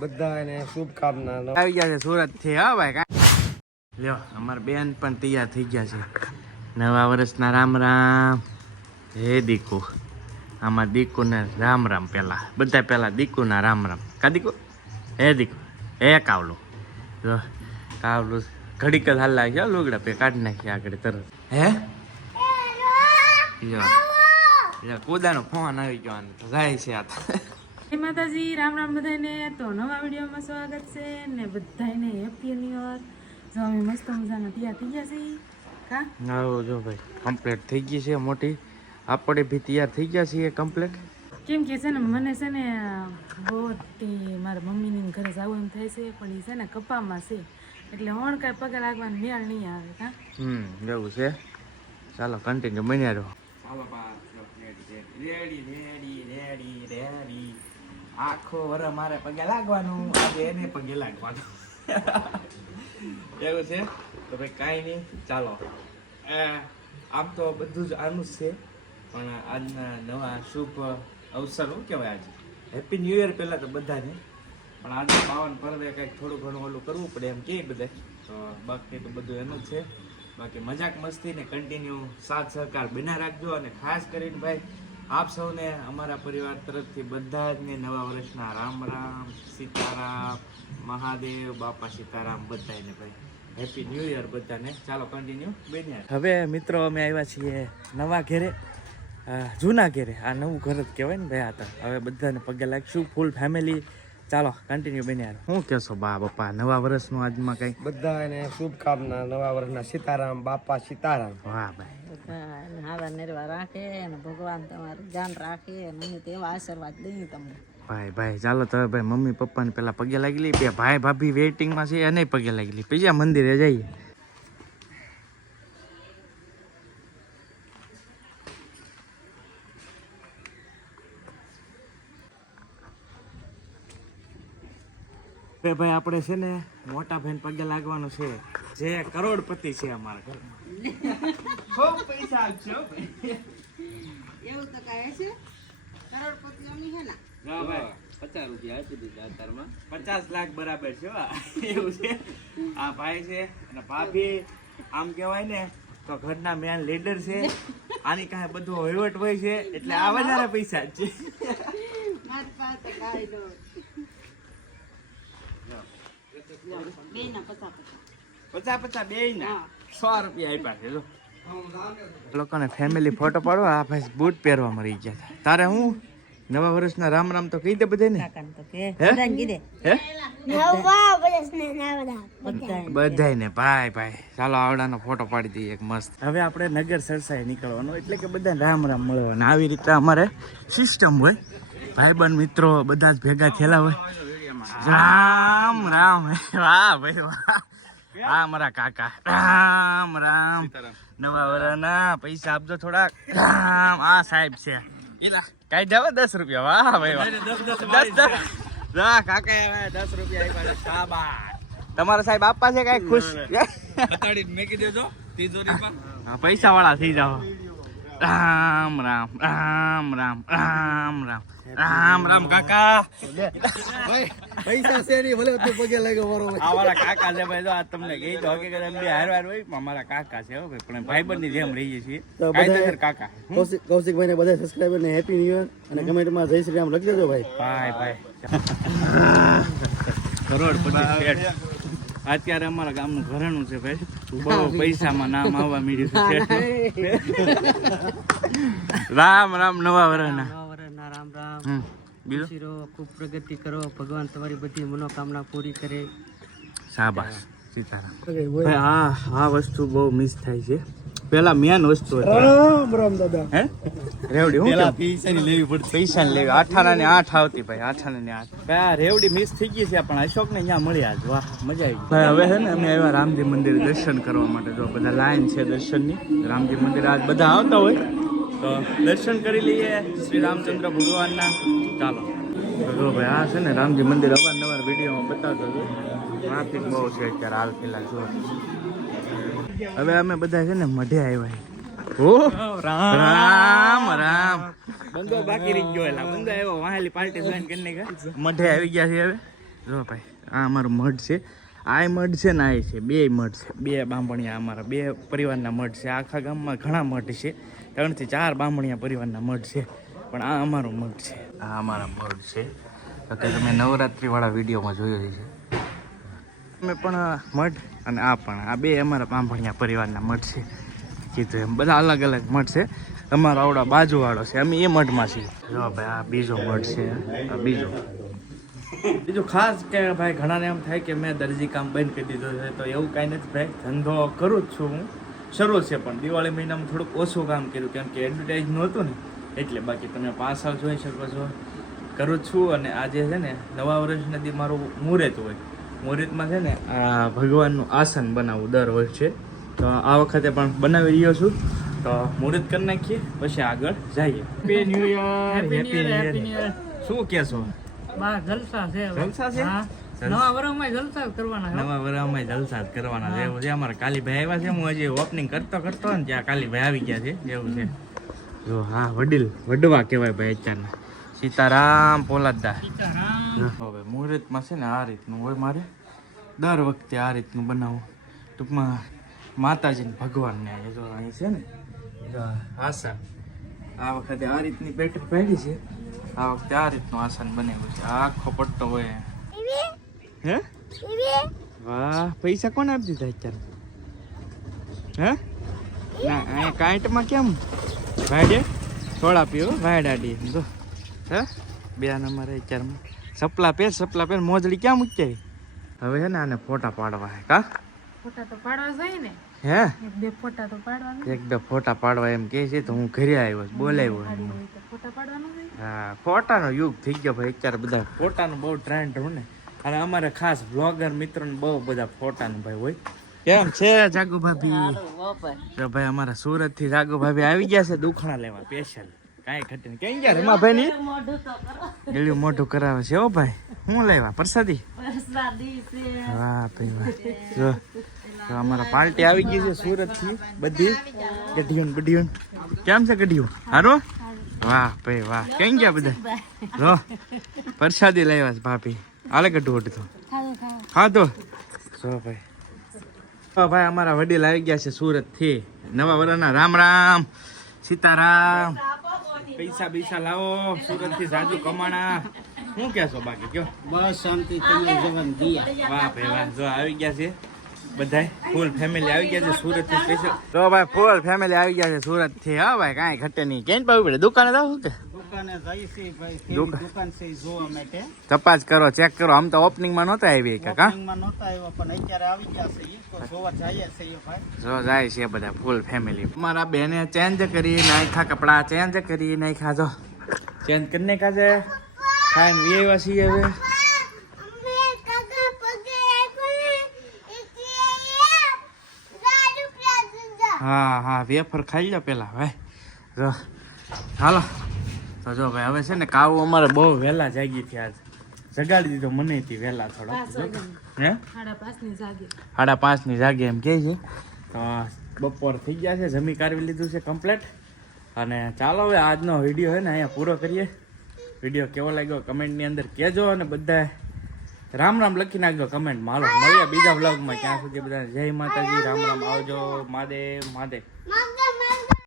બધાને શુભકામના આવી ગયા છે સુરત થી. હા ભાઈ લ્યો અમાર બેન પણ તૈયાર થઈ ગયા છે. નવા વર્ષના રામ રામ. હે દીકુ, આમાં દીકુ ને રામ રામ. બધા પેલા દીકુ ના રામ રામ. કા દીકુ? હે દીકુ, હે કાવલું. જો કાવલું ઘડીક જ હાલ લાગ્યા લુગડા પે કાઢી નાખી આગળ તરત. હે કુદાનો ફોન આવી ગયો જાય છે. આ જય માતાજી, રામ રામ બધાને. તો નવા વિડીયોમાં સ્વાગત છે ને બધાને હેપી ન્યુ યર. જો અમે મસ્ત મજાના તૈયાર થઈ ગયા છીએ. કા આવો જો ભાઈ કમ્પ્લીટ થઈ ગઈ છે મોટી. આપણે બી તૈયાર થઈ ગયા છીએ કમ્પ્લીટ. કેમ કે છે ને મને છે ને બહુ મારા મમ્મીની ઘરે જવું એમ થાય છે, પણ એ છે ને કપામાં છે એટલે ઓણ કાંઈ પગે લાગવાનો મેળ નહીં આવે. કા એવું છે. ચાલો કન્ટિન્યુ બન્યા રહો. આખો વર મારે પગે લાગવાનું, આજે એને પગે લાગવાનું. એવું છે. તો ભાઈ કાંઈ નહીં, ચાલો. આમ તો બધું જ આનું જ છે, પણ આજના નવા શુભ અવસર શું કહેવાય, આજે હેપી ન્યૂ યર પહેલાં તો બધાને, પણ આજે પાવન પર્વે કંઈક થોડું ઘણું ઓલું કરવું પડે એમ કે બધા. તો બાકી તો બધું એનું જ છે. બાકી મજાક મસ્તી ને કન્ટિન્યુ સાથ સહકાર બના રાખજો. અને ખાસ કરીને ભાઈ આપ સૌને અમારા પરિવાર તરફથી બધા જ ને નવા વર્ષના રામ રામ, સીતારામ, મહાદેવ બાપા સીતારામ બધાને ભાઈ હેપી ન્યૂ યર બધાને. ચાલો કન્ટિન્યુ બન્યા. હવે મિત્રો અમે આવ્યા છીએ નવા ઘેરે, જૂના ઘેરે. આ નવું ઘર જ કહેવાય ને ભાઈ. આ તો હવે બધાને પગે લાગશું ફૂલ ફેમિલી. ચાલો કન્ટિન્યુ બન્યા. શું કહેશો બા બાપા નવા વર્ષનું આજમાં કઈ? બધાને શુભકામના નવા વર્ષના. સીતારામ બાપા સીતારામ. વાહ ભાઈ, હારા નિર્વા રાખે અને ભગવાન તમારું ધ્યાન રાખે અને તેવા આશીર્વાદ દઈએ તમને. ભાઈ ભાઈ ચાલો તો ભાઈ મમ્મી પપ્પાને પેલા પગે લાગી લઈ. બે ભાઈ ભાભી વેઇટિંગમાં છે એને પગે લાગી લઈ, બીજા મંદિરે જઈએ. ભાઈ આપણે છે ને મોટા ભાઈ પગે લાગવાનું છે, જે કરોડપતિ છે અમારા ઘરમાં. ખૂબ પૈસા આપજો એવું તો કહે છે કરોડપતિ અમી હે ના. ના ભાઈ 50 રૂપિયા આપી દીધા અત્યારમાં. 50 લાખ બરાબર છે. એવું છે. આ ભાઈ છે અને ભાભી આમ કહેવાય ને તો ઘરના મેન લીડર છે. આની કાંઈ બધું વહીવટ હોય છે એટલે આ વધારે પૈસા જ છે. મારી પાસે કાંઈ નો બે ના 50 બે ના 100 રૂપિયા આપ્યા છે. જો લોકોને ફેમિલી ફોટો પાડવા આ ભાઈ બૂટ પહેરવા મળી ગયા હતા. તારે હું નવા વર્ષના રામ રામ તો કહી દે બધાને. બધાને ભાઈ ભાઈ ચાલો આવડાનો ફોટો પાડી દઈએ એક મસ્ત. હવે આપણે નગર સરસાએ નીકળવાનું, એટલે કે બધા રામ રામ મળવાના. આવી રીતે અમારે સિસ્ટમ હોય, ભાઈબંધ મિત્રો બધા જ ભેગા થયેલા હોય. રામ રામ. વાહ ભાઈ વાહ. હા મારા કાકા રામ રામ. નવા વર્ષના પૈસા આપજો થોડા. રામ. આ સાહેબ છે કઈ જાવ 10 રૂપિયા. વાહ ભાઈ વાહ. 10 કાકા 10 રૂપિયા આપ્યા. શાબાશ. તમારા સાહેબ આપવા છે કઈ ખુશ મેકી દેજો તિજોરીમાં. પૈસા વાળા થઈ જાવ. રામ રામ રામ રામ રામ રામ રામ રામ કાકા. પૈસા છે નહીં ભલે તું પગે લાગ્યો બરોબર. આ વાળા કાકા છે ભાઈ. જો આ તમને કહી દો હકીકત એમ બે હારવાર હોય અમારા કાકા છે હો ભાઈ, પણ ભાઈબંધ ની જેમ રહીએ છીએ. કાયદેસર કાકા. કૌશિકભાઈ ને બધા સબસ્ક્રાઈબર ને હેપી ન્યુ યર અને કમેન્ટમાં જય શ્રી રામ લખી દેજો ભાઈ. ભાઈ ભાઈ કરોડપતિ અત્યારે અમારા ગામનું ઘરેણું છે ભાઈ. બહુ પૈસામાં નામ આવવા માંડ્યું છે. રામ રામ નવા વર્ષના. રામ રામ. બીજું ખૂબ પ્રગતિ કરો, ભગવાન તમારી બધી મનોકામના પૂરી કરે. શાબાશ સીતારામ. ભાઈ આ વસ્તુ બહુ મિસ થાય છે. પેલા મેન વસ્તુ હતી. રામ રામ દાદા. હે રેવડી હું પેલા પૈસાની લેવી પડતી. પૈસા લેવી 8 ને 8 આવતી ભાઈ. 8 ને 8 ભાઈ. રેવડી મિસ થઈ ગઈ છે, પણ અશોક ને અહીંયા મળી આજ. વાહ મજા આવી ભાઈ. હવે છે ને અમે આવ્યા રામજી મંદિર દર્શન કરવા માટે. જો બધા લાઈન છે દર્શનની. રામજી મંદિર આજ બધા આવતા હોય તો દર્શન કરી લઈએ શ્રી રામચંદ્ર ભગવાનના. ચાલો જો ભાઈ આ છે ને રામજી મંદિર અવારનવાર વિડીયોમાં બતાવતો હતો. ટ્રાફિક બહુ છે અત્યારે હાલ ફિલહાલ. જો હવે અમે બધા છે ને મઢે આવ્યા. ઓ રામ રામ. બંગો બાકી રહી ગયો એલા બંદો આવ્યો વાહેલી પાર્ટી જોઈન કરીને ગયા મઢે આવી ગયા છે હવે જો ભાઈ આ અમારો મઢ છે આ મઢ છે ને આ છે બે મઢ છે બે બાંભણિયા અમારા બે પરિવારના મઢ છે આખા ગામમાં ઘણા મઢ છે 3 થી 4 બાંભણિયા પરિવારના મઢ છે પણ આ અમારો મઢ છે આ અમારા મઢ છે તો તમે નવરાત્રી વાળા વિડીયોમાં જોયો છે અમે પણ મઢ અને આ પણ આ બે અમારા બાંભણિયા પરિવારના મઢ છે કીધું એમ બધા અલગ અલગ મઠ છે અમારો આવડા બાજુવાળો છે અમે એ મઠમાં છીએ જો ભાઈ આ બીજો મઠ છે આ બીજું ખાસ કે ભાઈ ઘણાને એમ થાય કે મેં દરજી કામ બંધ કરી દીધો છે તો એવું કાંઈ નથી ભાઈ ધંધો કરું જ છું હું શરૂ છે પણ દિવાળી મહિનામાં થોડુંક ઓછું કામ કર્યું કેમ કે એડવર્ટાઇઝ નહોતું ને એટલે બાકી તમે પાછળ જોઈ શકો છો કરું જ છું અને આજે છે ને નવા વર્ષના દી મારું મુહૂર્ત હોય મુહૂર્તમાં છે ને આ ભગવાનનું આસન બનાવવું દર વર્ષે તો આ વખતે પણ બનાવી રહ્યો છું તો મુહૂર્ત કરી નાખીએ પછી આગળ જઈએ happy new year happy new year શું કહેશો બા જલસા છે જલસા છે નવા વર્ષમાં જલસા જ કરવાના છે. નવા વર્ષમાં જલસા જ કરવાના છે એવું છે અમારા કાલીભાઈ આવ્યા છે હું હજી ઓપનિંગ કરતો ને ત્યાં કાલીભાઈ આવી ગયા છે એવું છે જો હા વડવા કહેવાય ભાઈ અત્યારના સીતારામ પોલાદા હવે મુહૂર્તમાં છે ને આ રીતનું હોય મારે દર વખતે આ રીતનું બનાવું ટૂંકમાં માતાજીને ભગવાનને જો અહીં છે ને આસન આ વખતે આ રીતની બેઠક પાડી છે આ વખતે આ રીતનું આસન બનાવ્યું છે આખો પટ્ટો હોય હે વાહ પૈસા કોને આપી દીધા અત્યારે હે ના અહીંયા કાંઈટમાં કેમ ભાડે થોડા પીવો ભાડાડી જો હે બે નંબર અત્યારમાં સપલા પહેર મોજડી ક્યાં મૂકી હવે છે ને આને ફોટા પાડવા હે કા ફોટા તો પાડવા જોઈએ ને હે 1-2 ફોટા તો પાડવાના 1-2 ફોટા પાડવા એમ કહે છે તો હું ઘરે આવ્યો છું બોલાવ્યો પાડી હોય તો ફોટા પાડવાના હોય હા ફોટાનો યુગ થઈ ગયો ભાઈ અત્યારે બધા ફોટાનો બહુ ટ્રેન્ડ હોય ને અને અમારે ખાસ બ્લોગર મિત્રોને બહુ બધા ફોટાનું ભાઈ હોય કેમ છે જાગુ ભાભી તો ભાઈ અમારા સુરત થી જાગુ ભાભી આવી ગયા છે દુખણા લેવા સ્પેશિયલ કાંઈ ઘટે નહીં કઈ ગયા રમા ભાઈ ની ગળ્યું મોઢું કરાવે છે ઓ ભાઈ હું લેવા પ્રસાદી વાહ ભાઈ વાહ જો અમારા પાર્ટી આવી ગઈ છે સુરત થી બધી ગઢિયું કેમ છે ગઢિયું હારું વાહ ભાઈ વાહ કઈ ગયા બધા જો પ્રસાદી લાવ્યા છે ભાભી આલે ગઢું તો હા તો જો ભાઈ ભાઈ અમારા વડીલ આવી ગયા છે સુરત થી નવા વર્ષના રામ રામ સીતારામ પૈસા લાવો સુરત થી જાજુ કમાણા શું કહેશો બાકી કયો બસ શાંતિ તમે જવન દિયા વાહ ભાઈ વાહ જો આવી ગયા છે બધાય ફૂલ ફેમિલી આવી ગયા છે સુરત થી સ્પેશિયલ તો ભાઈ ફૂલ ફેમિલી આવી ગયા છે સુરત થી હા ભાઈ કાંઈ ઘટે નહીં કેમ પાવી પડે દુકાને જાવ શું કે દુકાને જઈ છે ભાઈ કેવી દુકાન છે ઈ જોવા માટે તપાસ કરો ચેક કરો આમ તો ઓપનિંગ માં નહોતા આવી કાકા ઓપનિંગમાં નહોતા આવ્યા પણ અત્યારે આવી ગયા છે ઈ તો જોવા જઈએ છે ઈ ભાઈ જો જાય છે બધા ફૂલ ફેમિલી મારા બેને ચેન્જ કરી નાખ્યા કપડા ચેન્જ કરી નાખ્યા જો ચેન્જ કરીને કાજે ખાઈને વીઆઈવા છીએ હવે હા વેફર ખાઈ લો પેલા ભાઈ જો હાલો તો જો ભાઈ હવે છે ને કાવું અમારે બહુ વહેલા જાગી હતી આજ જગાડી દીધો મને થી વહેલા થોડા હે 5:30 ની જાગે 5:30 ની જાગે એમ કે છે તો બપોર થઈ ગયા છે જમી કાઢવી લીધું છે કમ્પ્લીટ અને ચાલો હવે આજનો વિડીયો છે ને અહીંયા પૂરો કરીએ વિડીયો કેવો લાગ્યો કમેન્ટની અંદર કહેજો અને બધા રામ રામ લખી નાખજો કમેન્ટમાં હાલો મળીએ બીજા વ્લોગમાં ત્યાં સુધી બધા જય માતાજી રામ રામ આવજો મહાદેવ